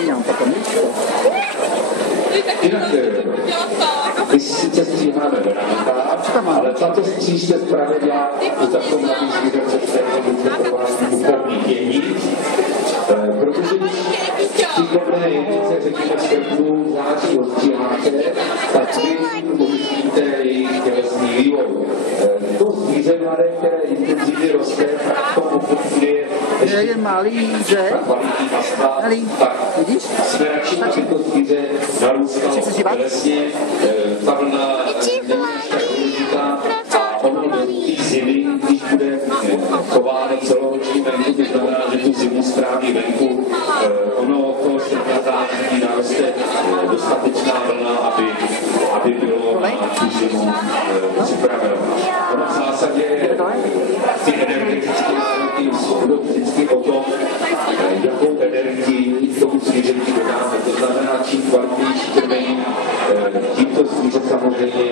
Míňám potom míčko. Jinak my sice stříháme veranka, ale tato stříž se zpravidla u takových zvířat se pomítění, protože šikovné jednice, řekněme, z květnu září ostříháte, tak vy umožníte jejich tělesný vývoj. To zvíře mladé, které intenzivně roste, tak v tom období je jen malý, že? Malý, vidíš? Jsme radši, aby to zvíře narůstalo tělesně, ta vlna není tak důležitá a ono do té zimy, když bude chováno celoroční venku, to znamená, že tu zimu stráví venku, ono okolo srpna září naroste dostatečná vlna, aby bylo na tu zimu připraveno. Ono v zásadě ty energetické nároky budou vždycky o tom, jakou energii tomu zvířeti dodáme. To znamená, čím kvalitnější krmení, tím to zvíře samozřejmě